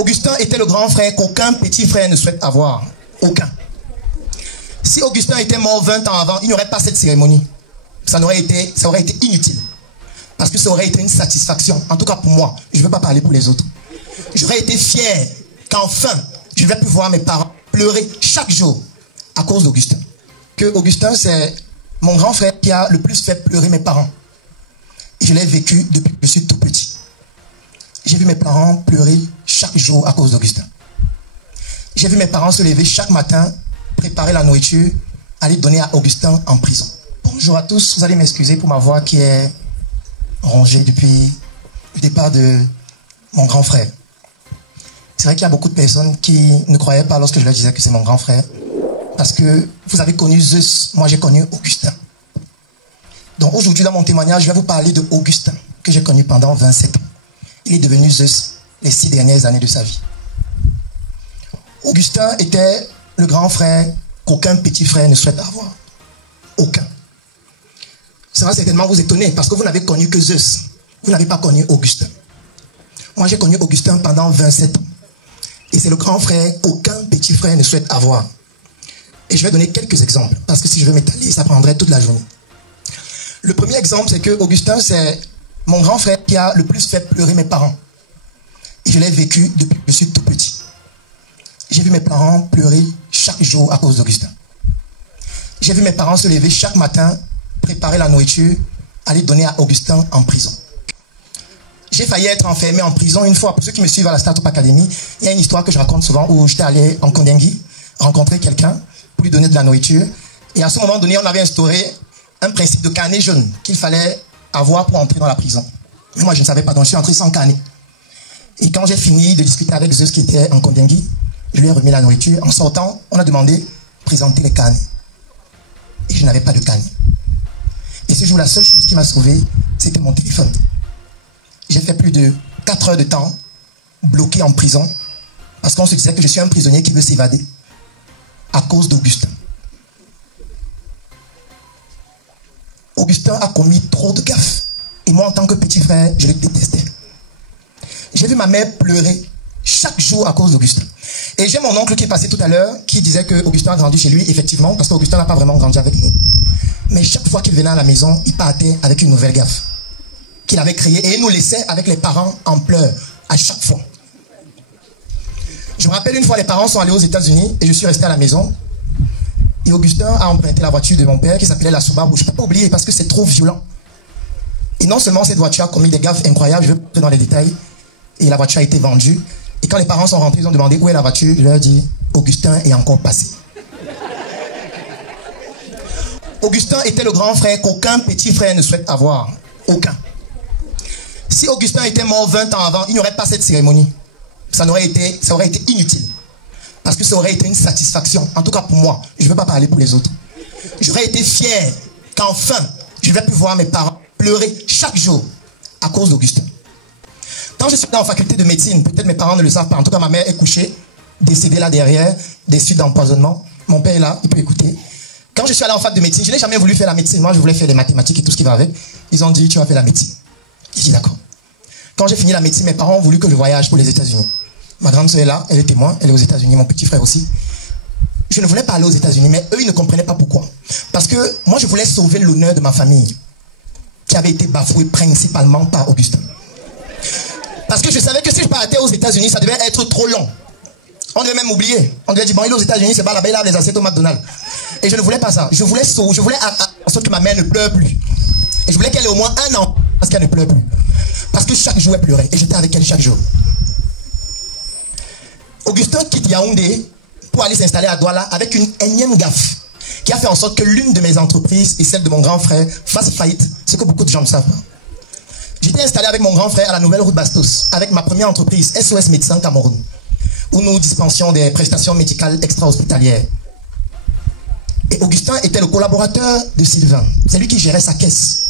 Augustin était le grand frère qu'aucun petit frère ne souhaite avoir. Aucun. Si Augustin était mort 20 ans avant, il n'y aurait pas cette cérémonie. Ça aurait été inutile. Parce que ça aurait été une satisfaction. En tout cas pour moi. Je ne veux pas parler pour les autres. J'aurais été fier qu'enfin, je vais pouvoir voir mes parents pleurer chaque jour à cause d'Augustin. Que Augustin, c'est mon grand frère qui a le plus fait pleurer mes parents. Et je l'ai vécu depuis que je suis tout petit. J'ai vu mes parents pleurer chaque jour à cause d'Augustin. J'ai vu mes parents se lever chaque matin, préparer la nourriture, aller donner à Augustin en prison. Bonjour à tous, vous allez m'excuser pour ma voix qui est rongée depuis le départ de mon grand frère. C'est vrai qu'il y a beaucoup de personnes qui ne croyaient pas lorsque je leur disais que c'est mon grand frère. Parce que vous avez connu Zeus, moi j'ai connu Augustin. Donc aujourd'hui dans mon témoignage, je vais vous parler de Augustin, que j'ai connu pendant 27 ans. Il est devenu Zeus les 6 dernières années de sa vie. Augustin était le grand frère qu'aucun petit frère ne souhaite avoir. Aucun. Ça va certainement vous étonner parce que vous n'avez connu que Zeus. Vous n'avez pas connu Augustin. Moi j'ai connu Augustin pendant 27 ans. Et c'est le grand frère qu'aucun petit frère ne souhaite avoir. Et je vais donner quelques exemples, parce que si je veux m'étaler, ça prendrait toute la journée. Le premier exemple, c'est que Augustin, c'est mon grand frère qui a le plus fait pleurer mes parents. Et je l'ai vécu depuis que je suis tout petit. J'ai vu mes parents pleurer chaque jour à cause d'Augustin. J'ai vu mes parents se lever chaque matin, préparer la nourriture, aller donner à Augustin en prison. J'ai failli être enfermé en prison une fois. Pour ceux qui me suivent à la Startup Academy, il y a une histoire que je raconte souvent où j'étais allé en Kondengui rencontrer quelqu'un pour lui donner de la nourriture. Et à ce moment donné, on avait instauré un principe de carnet jaune qu'il fallait avoir pour entrer dans la prison. Mais moi, je ne savais pas, donc je suis entré sans carnet. Et quand j'ai fini de discuter avec Zeus qui était en Kondengui, je lui ai remis la nourriture. En sortant, on a demandé de présenter les carnets. Et je n'avais pas de carnet. Et ce jour, la seule chose qui m'a sauvé, c'était mon téléphone. J'ai fait plus de 4 heures de temps bloqué en prison parce qu'on se disait que je suis un prisonnier qui veut s'évader à cause d'Augustin. Augustin a commis trop de gaffes. Et moi, en tant que petit frère, je le détestais. J'ai vu ma mère pleurer chaque jour à cause d'Augustin. Et j'ai mon oncle qui est passé tout à l'heure, qui disait que Augustin a grandi chez lui, effectivement, parce qu'Augustin n'a pas vraiment grandi avec nous. Mais chaque fois qu'il venait à la maison, il partait avec une nouvelle gaffe qu'il avait créée et il nous laissait avec les parents en pleurs à chaque fois. Je me rappelle une fois, les parents sont allés aux États-Unis et je suis resté à la maison. Et Augustin a emprunté la voiture de mon père qui s'appelait la Subaru. Je ne peux pas oublier parce que c'est trop violent. Et non seulement cette voiture a commis des gaffes incroyables, je vais rentrer dans les détails. Et la voiture a été vendue. Et quand les parents sont rentrés, ils ont demandé où est la voiture. Je leur ai dit, Augustin est encore passé. Augustin était le grand frère qu'aucun petit frère ne souhaite avoir. Aucun. Si Augustin était mort 20 ans avant, il n'y aurait pas cette cérémonie. Ça aurait été inutile. Parce que ça aurait été une satisfaction. En tout cas pour moi. Je ne veux pas parler pour les autres. J'aurais été fier qu'enfin, je vais pouvoir voir mes parents pleurer chaque jour à cause d'Augustin. Quand je suis dans la faculté de médecine, peut-être mes parents ne le savent pas. En tout cas, ma mère est couchée, décédée là derrière, des suites d'empoisonnement. Mon père est là, il peut écouter. Quand je suis allé en fac de médecine, je n'ai jamais voulu faire la médecine. Moi, je voulais faire les mathématiques et tout ce qui va avec. Ils ont dit, tu vas faire la médecine. J'ai dit d'accord. Quand j'ai fini la médecine, mes parents ont voulu que je voyage pour les États-Unis. Ma grande soeur est là, elle est témoin, elle est aux États-Unis, mon petit frère aussi. Je ne voulais pas aller aux États-Unis, mais eux, ils ne comprenaient pas pourquoi. Parce que moi, je voulais sauver l'honneur de ma famille, qui avait été bafouée principalement par Augustin. Parce que je savais que si je partais aux États-Unis, ça devait être trop long. On devait même oublier. On devait dire, bon, il est aux États-Unis, c'est pas là-bas, il a les assiettes au McDonald's. Et je ne voulais pas ça. Je voulais à sorte que ma mère ne pleure plus. Et je voulais qu'elle ait au moins 1 an, parce qu'elle ne pleure plus. Parce que chaque jour, elle pleurait. Et j'étais avec elle chaque jour. Augustin quitte Yaoundé pour aller s'installer à Douala avec une énième gaffe qui a fait en sorte que l'une de mes entreprises et celle de mon grand frère fasse faillite. Ce que beaucoup de gens ne savent pas. J'étais installé avec mon grand frère à la nouvelle route Bastos, avec ma première entreprise, SOS Médecins Cameroun, où nous dispensions des prestations médicales extra-hospitalières. Et Augustin était le collaborateur de Sylvain. C'est lui qui gérait sa caisse.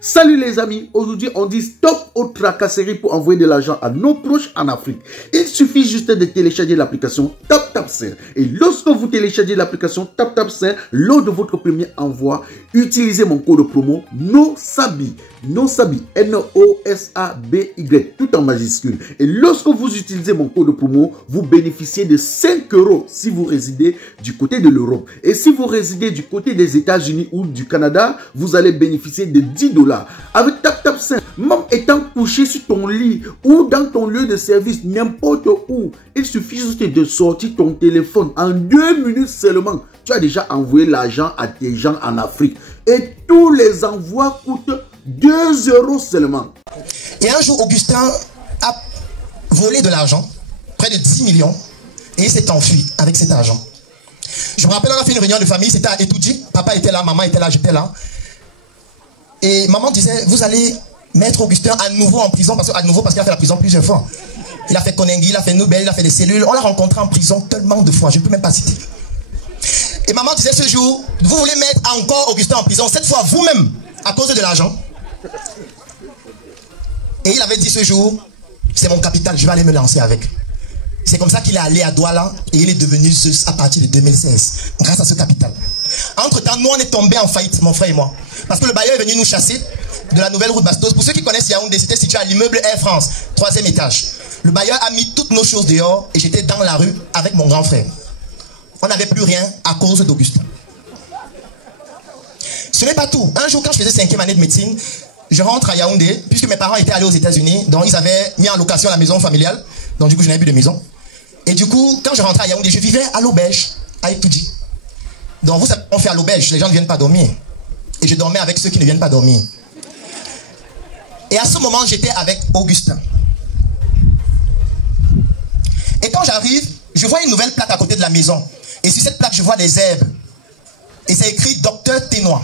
Salut les amis, aujourd'hui on dit stop aux tracasseries pour envoyer de l'argent à nos proches en Afrique. Il suffit juste de télécharger l'application TapTapSend. Et lorsque vous téléchargez l'application TapTapSend, lors de votre premier envoi, utilisez mon code promo NOSABI, N-O-S-A-B-Y, tout en majuscule. Et lorsque vous utilisez mon code promo, vous bénéficiez de 5 € si vous résidez du côté de l'Europe. Et si vous résidez du côté des États-Unis ou du Canada, vous allez bénéficier de 10 $. Avec TapTapSend, même étant couché sur ton lit ou dans ton lieu de service, n'importe où, il suffit juste de sortir ton téléphone. En 2 minutes seulement, tu as déjà envoyé l'argent à tes gens en Afrique. Et tous les envois coûtent 2 € seulement. Et un jour, Augustin a volé de l'argent, près de 10 millions, et il s'est enfui avec cet argent. Je me rappelle, on a fait une réunion de famille, c'était à Etoudji. Papa était là, maman était là, j'étais là. Et maman disait, vous allez mettre Augustin à nouveau en prison, parce qu'il a fait la prison plusieurs fois. Il a fait Konengi, il a fait Nobel, il a fait des cellules. On l'a rencontré en prison tellement de fois, je ne peux même pas citer. Et maman disait ce jour, vous voulez mettre encore Augustin en prison, cette fois vous-même, à cause de l'argent. Et il avait dit ce jour, c'est mon capital, je vais aller me lancer avec. C'est comme ça qu'il est allé à Douala et il est devenu Zeus à partir de 2016, grâce à ce capital. Entre-temps, nous, on est tombés en faillite, mon frère et moi. Parce que le bailleur est venu nous chasser de la nouvelle route Bastos. Pour ceux qui connaissent Yaoundé, c'était situé à l'immeuble Air France, 3e étage. Le bailleur a mis toutes nos choses dehors et j'étais dans la rue avec mon grand frère. On n'avait plus rien à cause d'Augustin. Ce n'est pas tout. Un jour, quand je faisais 5e année de médecine, je rentre à Yaoundé, puisque mes parents étaient allés aux États-Unis, donc ils avaient mis en location la maison familiale. Donc du coup, je n'avais plus de maison. Et du coup, quand je rentrais à Yaoundé, je vivais à l'auberge, à Etoudji. Donc vous savez, on fait à l'auberge, les gens ne viennent pas dormir. Et je dormais avec ceux qui ne viennent pas dormir. Et à ce moment, j'étais avec Augustin. Et quand j'arrive, je vois une nouvelle plaque à côté de la maison. Et sur cette plaque, je vois des herbes. Et c'est écrit Docteur Ténois.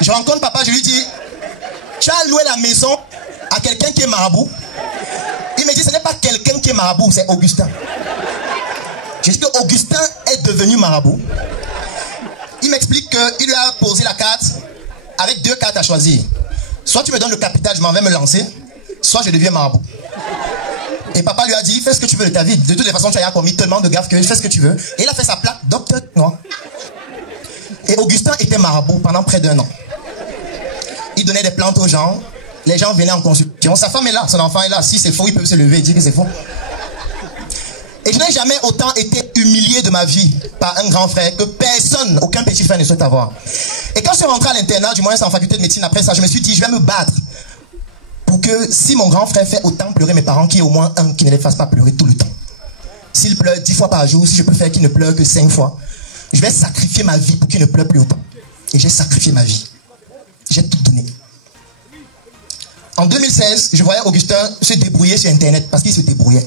Je rencontre papa, je lui dis, tu as loué la maison à quelqu'un qui est marabout. Il me dit, ce n'est pas quelqu'un qui est marabout, c'est Augustin. Je dis que Augustin est devenu marabout. Il m'explique qu'il lui a posé la carte avec 2 cartes à choisir. Soit tu me donnes le capital, je m'en vais me lancer, soit je deviens marabout. Et papa lui a dit, fais ce que tu veux de ta vie. De toutes les façons, tu as commis tellement de gaffes que fais ce que tu veux. Et il a fait sa plaque, Docteur Ténois. Et Augustin était marabout pendant près d'1 an. Il donnait des plantes aux gens. Les gens venaient en consultation. Sa femme est là, son enfant est là. Si c'est faux, il peut se lever et dire que c'est faux. Et je n'ai jamais autant été humilié de ma vie par un grand frère que personne, aucun petit frère ne souhaite avoir. Et quand je suis rentré à l'internat, du moins en faculté de médecine, après ça, je me suis dit, je vais me battre pour que si mon grand frère fait autant pleurer mes parents, qu'il y ait au moins un qui ne les fasse pas pleurer tout le temps. S'il pleure 10 fois par jour, si je peux faire qu'il ne pleure que 5 fois, je vais sacrifier ma vie pour qu'il ne pleure plus autant. Et j'ai sacrifié ma vie. J'ai tout donné. En 2016, je voyais Augustin se débrouiller sur Internet parce qu'il se débrouillait.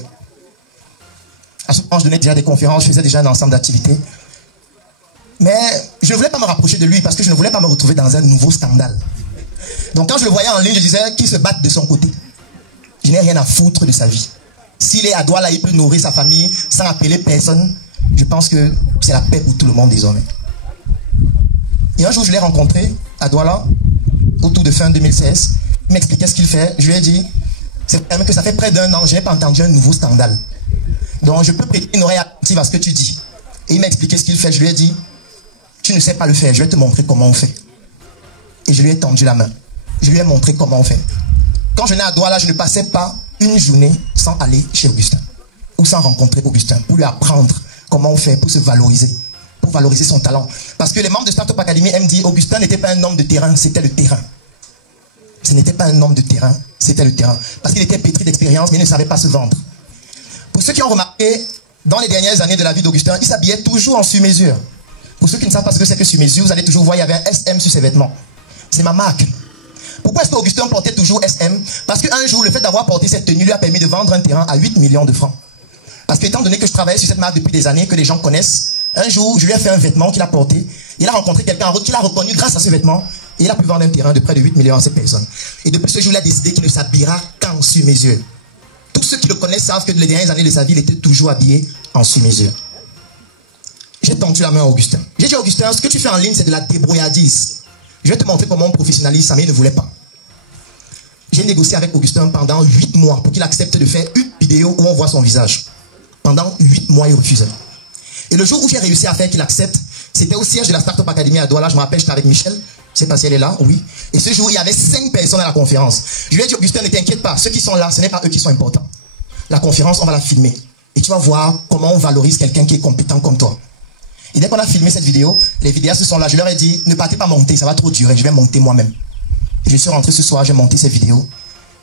À ce moment, je donnais déjà des conférences, je faisais déjà un ensemble d'activités. Mais je ne voulais pas me rapprocher de lui parce que je ne voulais pas me retrouver dans un nouveau scandale. Donc quand je le voyais en ligne, je disais qu'il se batte de son côté. Je n'ai rien à foutre de sa vie. S'il est à Douala, il peut nourrir sa famille sans appeler personne. Je pense que c'est la paix pour tout le monde désormais. Et un jour, je l'ai rencontré à Douala, autour de fin 2016. Il m'expliquait ce qu'il fait. Je lui ai dit, c'est quand même que ça fait près d'1 an, je n'ai pas entendu un nouveau scandale. Donc je peux prêter une oreille attentive à ce que tu dis. Et il m'a expliqué ce qu'il fait. Je lui ai dit, tu ne sais pas le faire, je vais te montrer comment on fait. Et je lui ai tendu la main. Je lui ai montré comment on fait. Quand je venais à Douala, je ne passais pas une journée sans aller chez Augustin. Ou sans rencontrer Augustin. Pour lui apprendre comment on fait, pour se valoriser. Pour valoriser son talent. Parce que les membres de Startup Academy aiment dire, Augustin n'était pas un homme de terrain, c'était le terrain. Ce n'était pas un homme de terrain, c'était le terrain. Parce qu'il était pétri d'expérience, mais il ne savait pas se vendre. Pour ceux qui ont remarqué, dans les dernières années de la vie d'Augustin, il s'habillait toujours en sur-mesure. Pour ceux qui ne savent pas ce que c'est que sur-mesure, vous allez toujours voir, il y avait un SM sur ses vêtements. C'est ma marque. Pourquoi est-ce qu'Augustin portait toujours SM? Parce qu'un jour, le fait d'avoir porté cette tenue lui a permis de vendre un terrain à 8 millions de francs. Parce qu'étant donné que je travaillais sur cette marque depuis des années, que les gens connaissent, un jour, je lui ai fait un vêtement qu'il a porté. Il a rencontré quelqu'un en route qu'il a reconnu grâce à ce vêtement. Et il a pu vendre un terrain de près de 8 millions à cette personne. Et depuis ce jour, il a décidé qu'il ne s'habillera qu'en sur-mesure. Tous ceux qui le connaissent savent que les dernières années de sa vie, il était toujours habillé en sur-mesure. J'ai tendu la main à Augustin. J'ai dit à Augustin, ce que tu fais en ligne, c'est de la débrouillardise. Je vais te montrer comment mon professionnalisme, mais il ne voulait pas. J'ai négocié avec Augustin pendant 8 mois pour qu'il accepte de faire une vidéo où on voit son visage. Pendant 8 mois, il refusait. Et le jour où j'ai réussi à faire qu'il accepte, c'était au siège de la Startup Academy à Douala. Je me rappelle, j'étais avec Michel. Je sais pas si elle est là, oui. Et ce jour, il y avait 5 personnes à la conférence. Je lui ai dit, Augustin, ne t'inquiète pas. Ceux qui sont là, ce n'est pas eux qui sont importants. La conférence, on va la filmer. Et tu vas voir comment on valorise quelqu'un qui est compétent comme toi. Et dès qu'on a filmé cette vidéo, les vidéastes sont là. Je leur ai dit, ne partez pas monter, ça va trop durer. Je vais monter moi-même. Et je suis rentré ce soir, j'ai monté ces vidéos.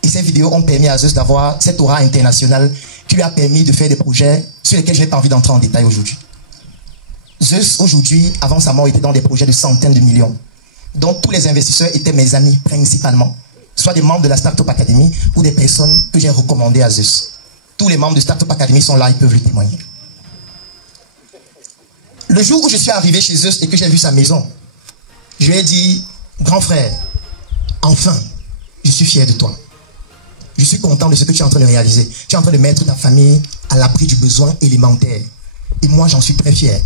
Et ces vidéos ont permis à Zeus d'avoir cette aura internationale qui lui a permis de faire des projets sur lesquels je n'ai pas envie d'entrer en détail aujourd'hui. Zeus, aujourd'hui, avant sa mort, était dans des projets de centaines de millions. Donc tous les investisseurs étaient mes amis principalement. Soit des membres de la Startup Academy ou des personnes que j'ai recommandées à Zeus. Tous les membres de Startup Academy sont là, ils peuvent le témoigner. Le jour où je suis arrivé chez Zeus et que j'ai vu sa maison, je lui ai dit, grand frère, enfin, je suis fier de toi. Je suis content de ce que tu es en train de réaliser. Tu es en train de mettre ta famille à l'abri du besoin élémentaire. Et moi, j'en suis très fier.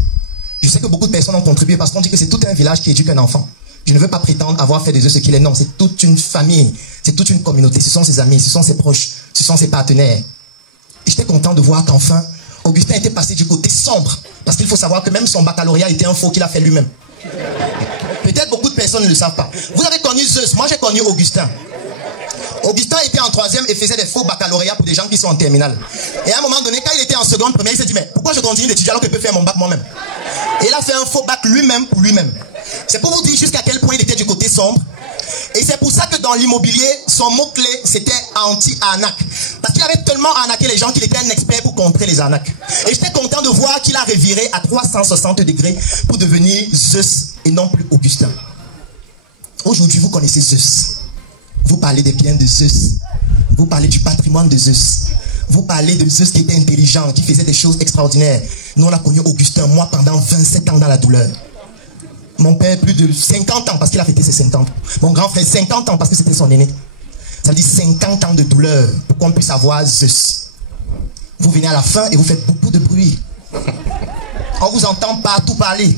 Je sais que beaucoup de personnes ont contribué parce qu'on dit que c'est tout un village qui éduque un enfant. Je ne veux pas prétendre avoir fait de eux ce qu'il est. Non, c'est toute une famille. C'est toute une communauté. Ce sont ses amis, ce sont ses proches, ce sont ses partenaires. Et j'étais content de voir qu'enfin, Augustin était passé du côté sombre. Parce qu'il faut savoir que même son baccalauréat était un faux qu'il a fait lui-même. Peut-être beaucoup de personnes ne le savent pas. Vous avez connu Zeus, moi j'ai connu Augustin. Augustin était en 3e et faisait des faux baccalauréats pour des gens qui sont en terminale. Et à un moment donné, quand il était en seconde, première, il s'est dit, mais pourquoi je continue d'étudier alors que je peux faire mon bac moi-même? Et il a fait un faux bac lui-même pour lui-même. C'est pour vous dire jusqu'à quel point il était du côté sombre. Et c'est pour ça que dans l'immobilier, son mot-clé, c'était anti-arnaque. Parce qu'il avait tellement arnaqué les gens qu'il était un expert pour contrer les arnaques. Et j'étais content de voir qu'il a reviré à 360 degrés pour devenir Zeus et non plus Augustin. Aujourd'hui, vous connaissez Zeus. Vous parlez des biens de Zeus. Vous parlez du patrimoine de Zeus. Vous parlez de Zeus qui était intelligent, qui faisait des choses extraordinaires. Nous, on a connu Augustin, moi, pendant 27 ans dans la douleur. Mon père, plus de 50 ans, parce qu'il a fêté ses 50 ans. Mon grand frère, 50 ans, parce que c'était son aîné. Ça veut dire 50 ans de douleur pour qu'on puisse avoir Zeus. Vous venez à la fin et vous faites beaucoup de bruit. On vous entend partout parler.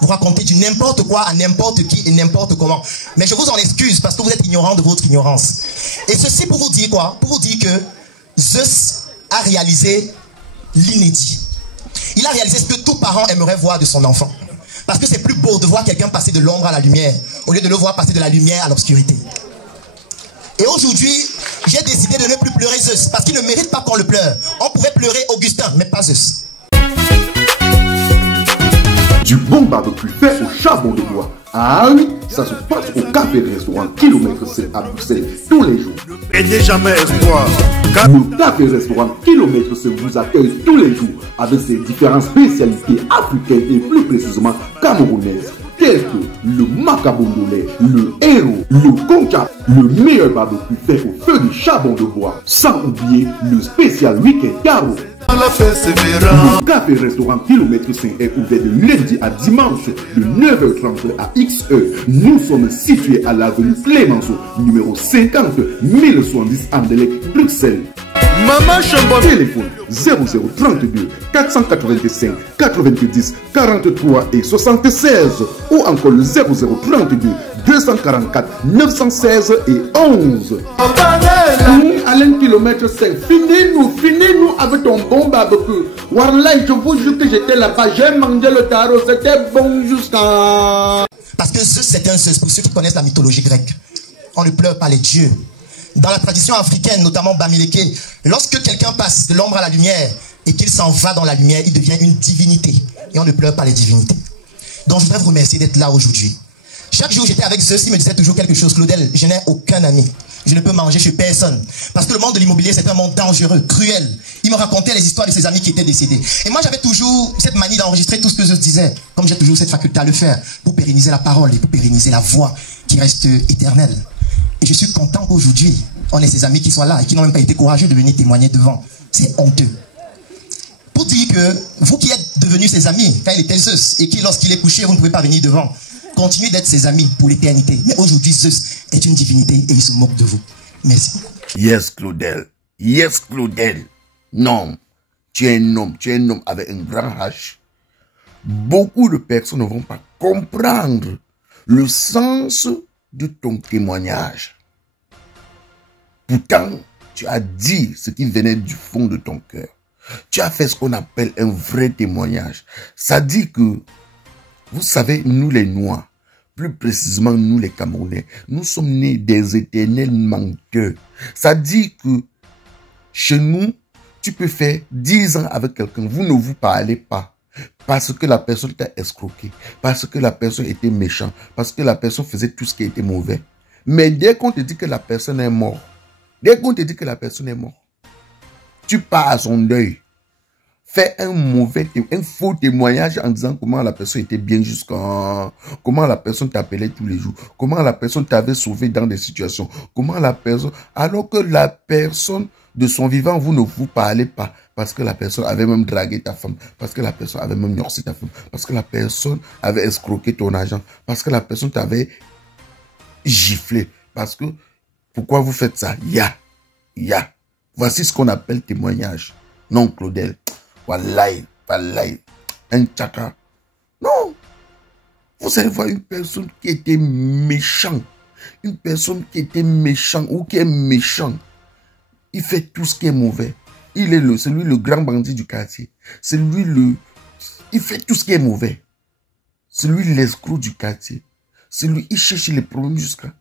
Vous racontez du n'importe quoi à n'importe qui et n'importe comment. Mais je vous en excuse parce que vous êtes ignorant de votre ignorance. Et ceci pour vous dire quoi? Pour vous dire que Zeus a réalisé l'inédit. Il a réalisé ce que tout parent aimerait voir de son enfant. Parce que c'est plus beau de voir quelqu'un passer de l'ombre à la lumière au lieu de le voir passer de la lumière à l'obscurité. Et aujourd'hui, j'ai décidé de ne plus pleurer Zeus parce qu'il ne mérite pas qu'on le pleure. On pourrait pleurer Augustin, mais pas Zeus. Du bon barbecue fait au charbon de bois. Ah oui, ça se passe au café restaurant Kilomètre C à Bruxelles tous les jours. Et jamais espoir. Le café restaurant Kilomètre C vous accueille tous les jours avec ses différentes spécialités africaines et plus précisément camerounaises. Tels que le macabondolais, le héros, le concha, le meilleur barbecue fait au feu du charbon de bois. Sans oublier le spécial week-end carreau. Le café restaurant Kilomètre 5 est ouvert de lundi à dimanche de 9h30 à XE. Nous sommes situés à l'avenue Clémenceau, numéro 50 1070 Anderlecht, Bruxelles. Maman Chambon. Téléphone 0032 485 90 43 et 76 ou encore le 0032 244 916 et 11. Alain Kilomètre 5, finis-nous avec ton bon barbecue. Warlai, je vous jure que j'étais là-bas, j'ai mangé le tarot, c'était bon jusqu'à... Parce que Zeus, c'est un Zeus, pour ceux qui connaissent la mythologie grecque. On ne pleure pas les dieux. Dans la tradition africaine, notamment Bamileke, lorsque quelqu'un passe de l'ombre à la lumière et qu'il s'en va dans la lumière, il devient une divinité. Et on ne pleure pas les divinités. Donc je voudrais vous remercier d'être là aujourd'hui. Chaque jour j'étais avec Zeus, il me disait toujours quelque chose. Claudel, je n'ai aucun ami. Je ne peux manger chez personne. Parce que le monde de l'immobilier, c'est un monde dangereux, cruel. Il me racontait les histoires de ses amis qui étaient décédés. Et moi, j'avais toujours cette manie d'enregistrer tout ce que Zeus disait. Comme j'ai toujours cette faculté à le faire. Pour pérenniser la parole et pour pérenniser la voix qui reste éternelle. Et je suis content qu'aujourd'hui, on ait ces amis qui sont là et qui n'ont même pas été courageux de venir témoigner devant. C'est honteux. Pour dire que vous qui êtes devenus ses amis, quand il était Zeus, et qui lorsqu'il est couché, vous ne pouvez pas venir devant, continuez d'être ses amis pour l'éternité. Mais aujourd'hui, Zeus est une divinité et il se moque de vous. Merci. Yes, Claudel. Yes, Claudel. Non. Tu es un homme avec un grand H. Beaucoup de personnes ne vont pas comprendre le sens de ton témoignage. Pourtant, tu as dit ce qui venait du fond de ton cœur. Tu as fait ce qu'on appelle un vrai témoignage. Ça dit que, vous savez, nous les Noirs, plus précisément nous les Camerounais, nous sommes nés des éternels menteurs. Ça dit que chez nous, tu peux faire 10 ans avec quelqu'un, vous ne vous parlez pas. Parce que la personne t'a escroqué, parce que la personne était méchante, parce que la personne faisait tout ce qui était mauvais. Mais dès qu'on te dit que la personne est morte, tu pars à son deuil. Fais un faux témoignage en disant comment la personne était bien jusqu'à... Comment la personne t'appelait tous les jours. Comment la personne t'avait sauvé dans des situations. Comment la personne... Alors que la personne, de son vivant, vous ne vous parlez pas. Parce que la personne avait même dragué ta femme. Parce que la personne avait même noirci ta femme. Parce que la personne avait escroqué ton argent. Parce que la personne t'avait giflé. Parce que... Pourquoi vous faites ça? Voici ce qu'on appelle témoignage. Non, Claudel. Wallahi. Un tchaka. Non. Vous allez voir une personne qui était méchante. Une personne qui était méchante ou qui est méchant. Il fait tout ce qui est mauvais. C'est lui le grand bandit du quartier. Il fait tout ce qui est mauvais. C'est lui l'escroc du quartier. C'est lui, il cherche les problèmes jusqu'à...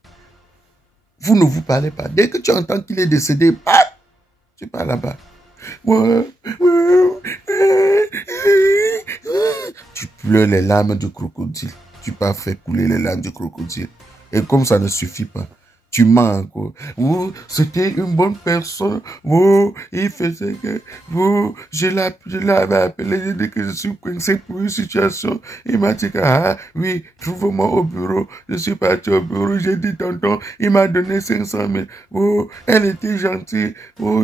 Vous ne vous parlez pas. Dès que tu entends qu'il est décédé, tu pars là-bas. Tu pleures les larmes du crocodile. Tu pars faire couler les larmes du crocodile. Et comme ça ne suffit pas, tu mens encore. C'était une bonne personne. Il faisait que... Je l'avais appelé, j'ai dit que je suis coincé pour une situation. Il m'a dit que, oui, trouve-moi au bureau. Je suis parti au bureau, j'ai dit tonton, il m'a donné 500 000. Elle était gentille.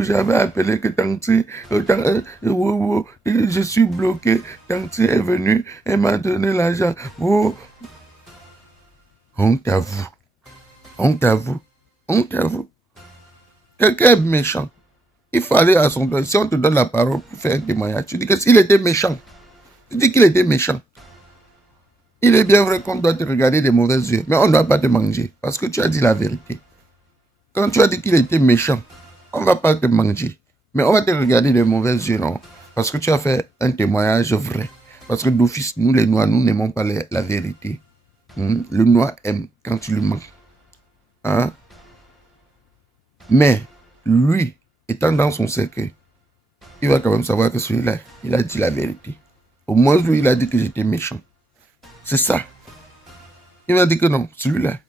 J'avais appelé que Tanti, je suis bloqué. Tanti est venu, elle m'a donné l'argent. Honte à vous. Honte à vous. Honte à vous. Quelqu'un est méchant. Il faut aller à son deuil. Si on te donne la parole pour faire un témoignage, tu dis que s'il était méchant. Tu dis qu'il était méchant. Il est bien vrai qu'on doit te regarder des mauvais yeux, mais on ne doit pas te manger parce que tu as dit la vérité. Quand tu as dit qu'il était méchant, on ne va pas te manger, mais on va te regarder des mauvais yeux, non? Parce que tu as fait un témoignage vrai. Parce que d'office, nous les Noirs, nous n'aimons pas la vérité. Le Noir aime quand tu lui mens. Mais lui, étant dans son cercueil, il va quand même savoir que celui-là, il a dit la vérité. Au moins, lui, il a dit que j'étais méchant. C'est ça. Il m'a dit que non, celui-là,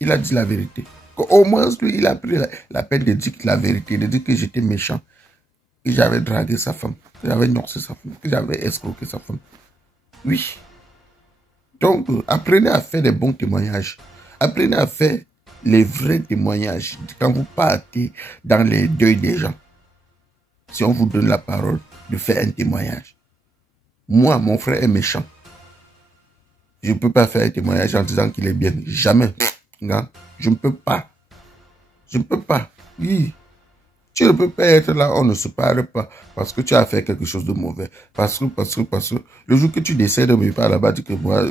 il a dit la vérité. Au moins, lui, il a pris la peine de dire la vérité, de dire que j'étais méchant, que j'avais dragué sa femme, que j'avais noirci sa femme, que j'avais escroqué sa femme. Oui. Donc, apprenez à faire des bons témoignages. Apprenez à faire les vrais témoignages. Quand vous partez dans les deuils des gens, si on vous donne la parole de faire un témoignage. Moi, mon frère est méchant. Je ne peux pas faire un témoignage en disant qu'il est bien. Jamais. Non, je ne peux pas. Je ne peux pas. Oui. Tu ne peux pas être là, on ne se parle pas parce que tu as fait quelque chose de mauvais. Parce que le jour que tu décèdes, on me parle là-bas, dit que moi,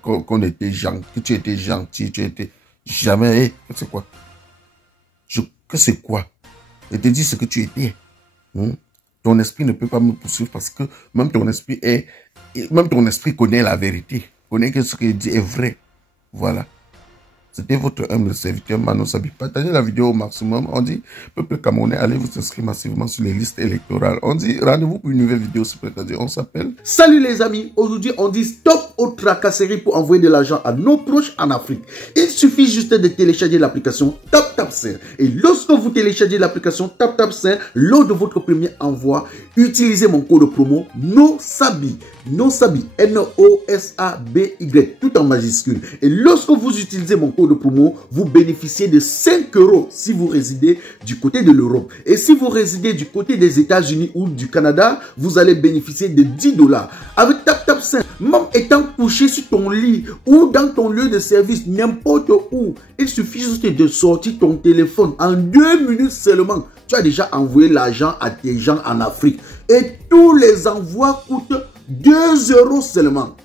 qu'on était gentil, que tu étais gentil, tu étais jamais, c'est quoi? Que c'est quoi? Je te dis ce que tu étais. Ton esprit ne peut pas me poursuivre parce que même ton esprit connaît la vérité, connaît que ce qu'il dit est vrai. Voilà. C'était votre humble serviteur Mano Sabi. Partagez la vidéo au maximum. On dit, peuple camerounais, allez vous inscrire massivement sur les listes électorales. On dit, rendez-vous pour une nouvelle vidéo. On s'appelle. Salut les amis. Aujourd'hui, on dit stop aux tracasseries pour envoyer de l'argent à nos proches en Afrique. Il suffit juste de télécharger l'application TapTapSend. Et lorsque vous téléchargez l'application TapTapSend, lors de votre premier envoi, utilisez mon code promo NOSABI. NOSABI. N-O-S-A-B-Y. Tout en majuscule. Et lorsque vous utilisez mon code de promo, vous bénéficiez de 5 € si vous résidez du côté de l'Europe. Et si vous résidez du côté des États-Unis ou du Canada, vous allez bénéficier de 10 $. Avec TapTapSend, même étant couché sur ton lit ou dans ton lieu de service, n'importe où, il suffit juste de sortir ton téléphone. En 2 minutes seulement, tu as déjà envoyé l'argent à tes gens en Afrique. Et tous les envois coûtent 2 € seulement.